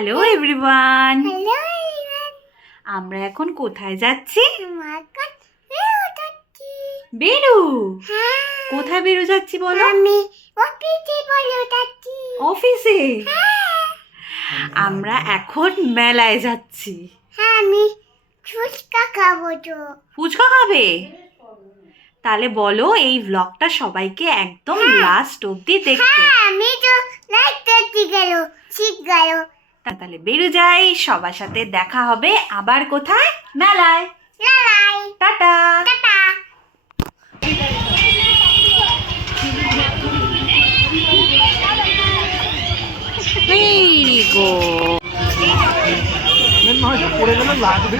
Hello everyone, hello everyone. আমরা এখন কোথায় যাচ্ছি? মার্কেট যাচ্ছি। বেরু, হ্যাঁ, কোথায় বেরু যাচ্ছি বলো? আমি অফিসে বলে যাচ্ছি। অফিসে? হ্যাঁ, আমরা এখন মেলায় যাচ্ছি। হ্যাঁ, আমি ফুচকা খাবো তো। ফুচকা খাবে? তাহলে বলো এই ব্লগটা সবাইকে একদম লাস্ট অবধি দেখতে। হ্যাঁ, আমি তো লাইক করতে গেল ঠিক গেল। তাহলে বেরু যাই, সবার সাথে দেখা হবে আবার কোথায়? মেলায়। লালাই টাটা। টাটা। Very good. পড়ে গেলে লাগবে।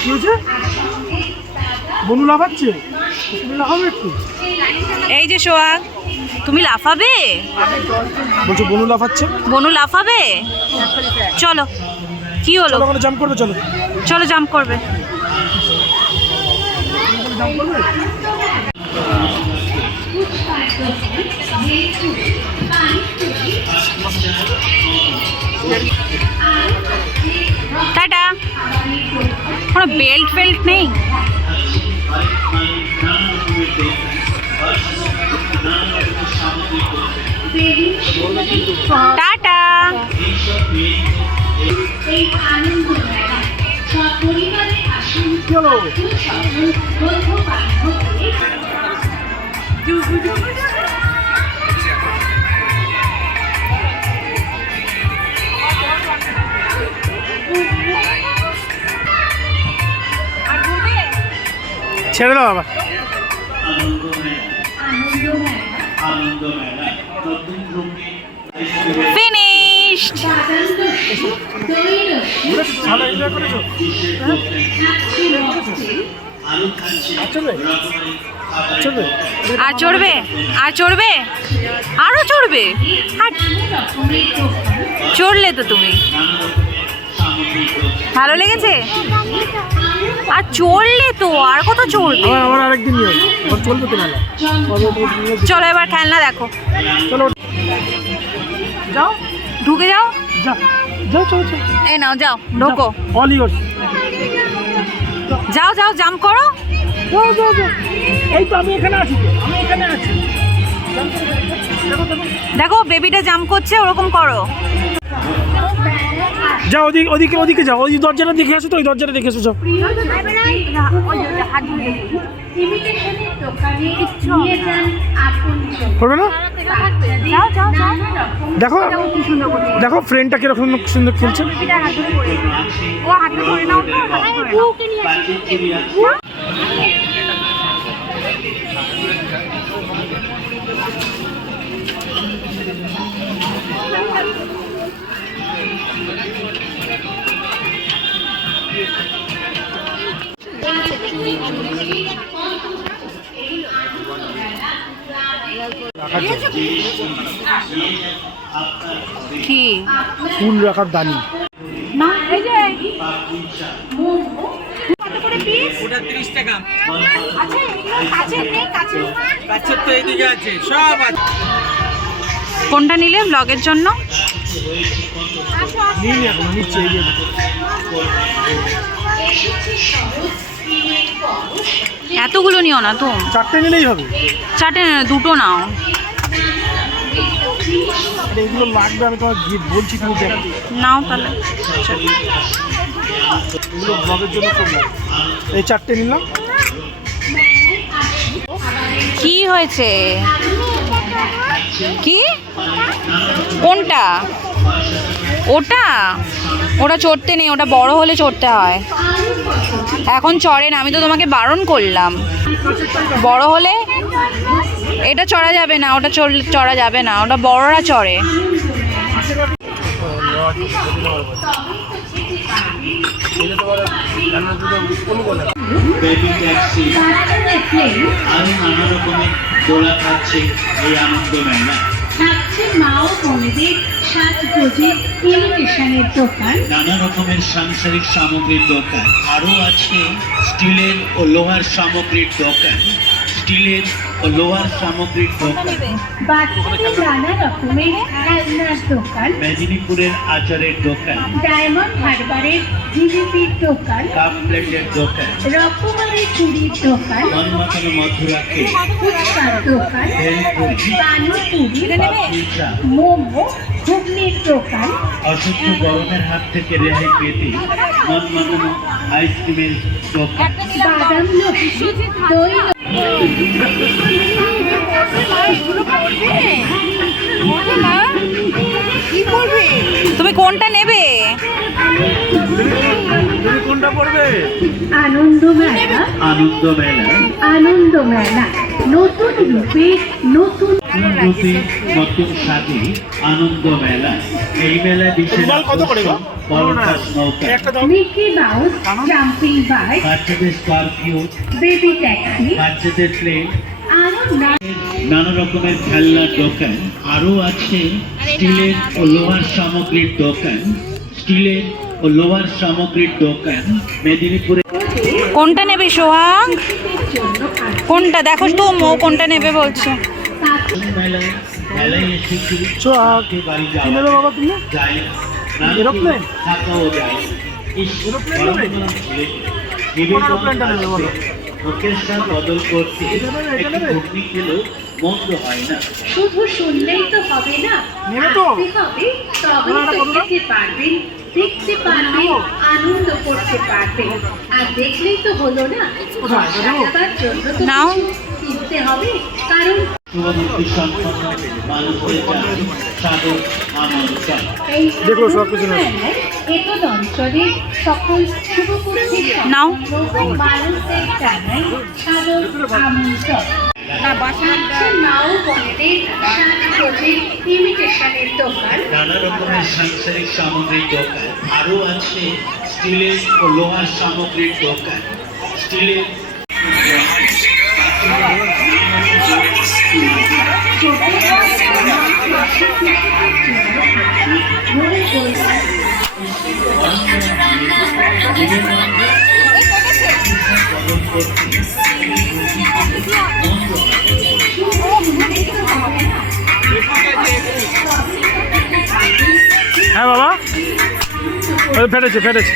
কি হয়েছে? বনু লাফাচ্ছে, তুমি লাফাবে একটু। এই যে সোহাগ, তুমি লাফাবে? বলছো বনু লাফাচ্ছে, বনু লাফাবে? চলো, কি হলো? চলো ওখানে জাম্প করবে, চলো চলো জাম্প করবে। জাম্প করবে। টাটা। কোনো বেল্ট ফেল্ট নেই? টাটা। কি হলো? ছেড়ে দাও আবার। ফিনিশড। ভালো এনজয় করেছো? চলবে চলবে আর চড়বে? আর চড়বে? আরো চড়বে? হাট। চড়লে তো তুমি, ভালো লেগেছে? আর চড়লে তো, আর কত চড়বে? আমার আরেকদিন নিয়ে চলবে তো মেলা। চলো এবার খেলনা দেখো। চলো যাও, ঢুকে যাও। যাও যাও, চলো চলো। এই নাও, যাও ঢোকো। All yours. যাও যাও, জাম্প করো। যাও যাও যাও। এই তো আমি এখানে আছি, আমি এখানে আছি। দেখো দেখো, দেখো বেবিটা জাম্প করছে, ওরকম করো। যাও ওদিকে ওদিকে ওদিকে যাও, ওই দরজাটা দেখে আসো, তো ওই দরজাটা দেখে এসো, যাও। করবে না? যাও যাও যাও। দেখো দেখো ফ্রেন্ডটা কিরকম সুন্দর খেলছে। ও হাতে ধরে নাও তো, হাতে ধরে নাও। কি ফুল রাখার দানি। না, এই যে ওটা 30 টাকা। আছে, এগুলো কাচের নেই, কাচের। কাছের তো এইদিকে আছে, সব আছে। কোনটা নিলে ব্লগের জন্য? নিয়ে নি এখন নিচ্ছে, এই যে এতগুলো নিও না তো, চারটে নিলেই হবে। চারটে না, দুটো নাও। আরে এগুলো লাগবে, আমি তোমার বলছি, তুমি দেখো। নাও তাহলে। এগুলো ব্লগের জন্য খুব লাগবে। এই চারটে নিলাম। কি হয়েছে? কি? কোনটা? ওটা? ওটা চড়তে নেই, ওটা বড় হলে চড়তে হয়, এখন চড়ে না। আমি তো তোমাকে বারণ করলাম, বড় হলে এটা চড়া যাবে না, ওটা চড়া যাবে না, ওটা বড়রা চড়ে। বেবি ট্যাক্সি আরো নানা রকমের দোলা খাচ্ছে এই আনন্দ মেলা। থাকছে মা ও বোনেদের সাজগোজে ইমিটেশনের দোকান, নানা রকমের সাংসারিক সামগ্রীর দোকান, আরো আছে স্টিলের ও লোহার সামগ্রীর দোকান। স্টিলের ও লোহার সামগ্রীর দোকান, বাচ্চাদের নানা রকমের খেলনার দোকান, মেদিনীপুরের আচারের দোকান, ডায়মন্ড হারবারের জিলিপির দোকান, কাপ প্লেটের দোকান, রকমারি চুড়ির দোকান, মনমাতানো মধুরাকে, ফুচকার দোকান, ভেলপুরি, পানিপুরি, পাপড়ি চাট, মোমো, ঘুগনির দোকান, অসহ্য গরমের হাত থেকে রেহাই পেতে মনমাতানো আইসক্রিমের দোকান। বাদাম লস্যি, দই তুমি কোনটা নেবে? তুমি কোনটা পড়বে? আনন্দ মেলা, আনন্দ মেলা, আনন্দ মেলা নতুন রূপে নতুন রূপে নতুন স্বাদে আনন্দ মেলা। এই মেলায় বিশেষ বল কত করে গো? বড় নৌকা, একটা দাও। মিকি মাউস, জাম্পিং বাইক, বাচ্চাদের স্করপিও, বেবি ট্যাক্সি, বাচ্চাদের প্লেন, আরো নানা রকমের খেলনার দোকান, আরও আছে স্টিলের ও লোহার সামগ্রীর দোকান, স্টিলের ও লোহার সামগ্রীর দোকান মেদিনীপুরে। কোনটা নেবে সোহাগ? কোনটা দেখো তো, মো কোনটা নেবে বলছে। মেলায় মেলায় এসেছি, সোহাগ, বাড়ি কি নেবে যাওয়া বাবা তুমি? যায় না, এরোপ্লেন? থাকাও যায়। এরোপ্লেন নেবে? কোন এরোপ্লেনটা নেবে বলো? লোকেশন বদল করতে এটা নেবে, এটা একটু নেবে? ঘুগনি খেলেও মন্দ হয় না। শুধু শুনলেই তো হবে না, নেবে তো? আসতে হবে, তবেই তো খেতে পারবেন, দেখতে পারবেন, আনন্দ করতে পারবেন। আর দেখলেই তো হলো না, কোথায়? দেবো? তার জন্য তো নাও। কিছু কিনতে হবে, কারণ শুভবুদ্ধি সম্পন্ন মানুষের জানে সাধক আনন্দ চায়। এই দেখো, সব কিছু নেই। মেলায় একদ অঞ্চলের সকল শুভবুদ্ধি নাও। মানুষদের জানাই সাদর আমন্ত্রণ। আছে মাও বোনেদের সাজগোজের ইমিটেশনের দোকান, নানা রকমের সাংসারিক সামগ্রীর দোকান, আরও আছে স্টিলের ও লোহার সামগ্রীর দোকান, স্টিলের হ্যাঁ বাবা, ওই ফেটেছে ফেটেছে,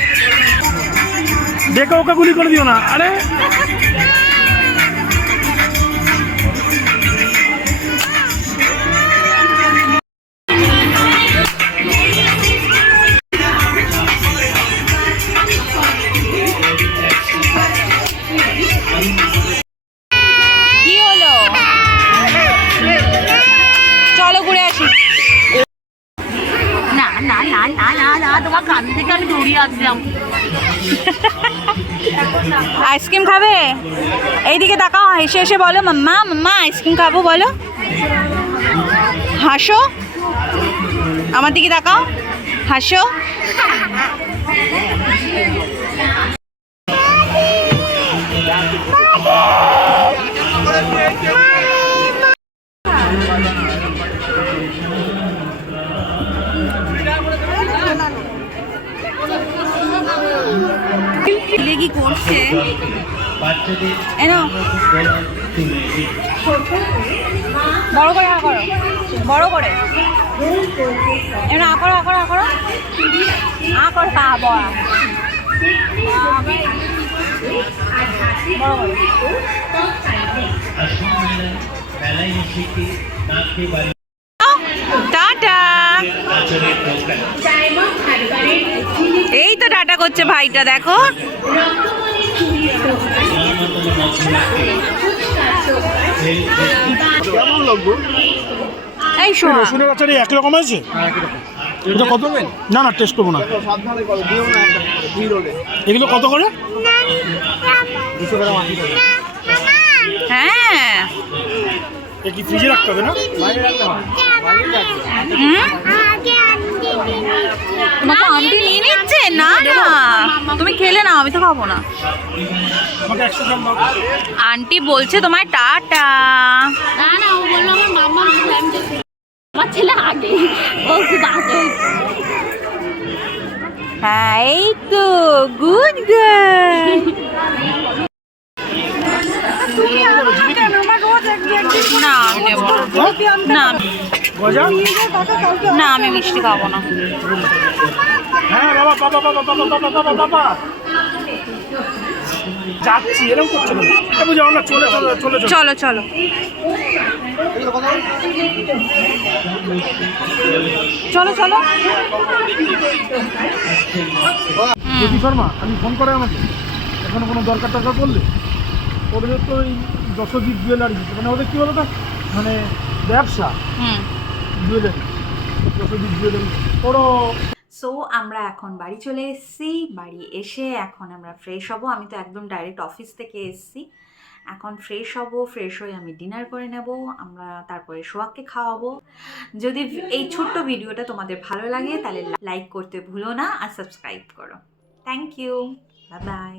দেখো ওকে গুলি করে দিও না। আরে কি হলো? চলো ঘুরে আসি। না না না না না না, তোমার কান থেকে আমি দৌড়িয়ে আসলাম। আইসক্রিম খাবে? এইদিকে তাকাও, হেসে হেসে বলো মাম্মা মাম্মা আইসক্রিম খাবো বলো। হাসো, আমার দিকে তাকাও, হাসো। কি করছে? বাচ্চাদের এনো তুলে দিই। বড় করে আ করো, বড় করে এমন আ করো, আ করো, আ করো, আ করো, তা বড় বড় করে। আসুন মেলায় এসেছি, না খেয়ে বাড়ি টাটা। আচারের দোকান, ডায়মন্ড হারবারের জিলিপি, এই তো টাটা করছে ভাইটা, দেখো। রকমারি চুড়ির দোকান, মনমাতানো মধুরাকে, ফুচকার দোকান, কেমন লাগবে? এই শোনো, রসুনের আচার একই রকম আছে? এটা কত? না না, টেস্ট করবো না। এগুলো কত করে? হ্যাঁ এ কি ফ্রিজে রাখতে হবে না? তোমাকে আন্টি নিয়ে নিচ্ছে? না না, তুমি খেলে না, আমি তো খাবো না। আমাকে 100 গ্রাম দাও। আন্টি বলছে তোমায় টাটা। না না, ও বললো আমার মামা, আমার ছেলে আগে বলছি বাজে। হ্যাঁ এই তো গুড গার্ল। নেবো না। গজা? না আমি মিষ্টি খাবো না। হ্যাঁ বাবা, বাবা বাবা বাবা বাবা বাবা বাবা যাচ্ছি, এরকম করছো না। বুঝো আমরা চলে চলে চলে চলে চলো চলো। চলো চলো। জ্যোতি শর্মা আমি ফোন করে আমাকে এখনো কোনো দরকার টরকার করলে ওদের তো ওই যশোদীপ জুয়েলারি, মানে ওদের কী বলো তো, মানে ব্যবসা জুয়েলারি, যশোদীপ জুয়েলারি ওরও। সো আমরা এখন বাড়ি চলে এসেছি। বাড়ি এসে এখন আমরা ফ্রেশ হব। আমি তো একদম ডাইরেক্ট অফিস থেকে এসেছি। এখন ফ্রেশ হব, ফ্রেশ হয়ে আমি ডিনার করে নেব। আমরা তারপরে সোহাগকে খাওয়াবো। যদি এই ছোট্ট ভিডিওটা তোমাদের ভালো লাগে তাহলে লাইক করতে ভুলো না আর সাবস্ক্রাইব করো। Thank you, bye by.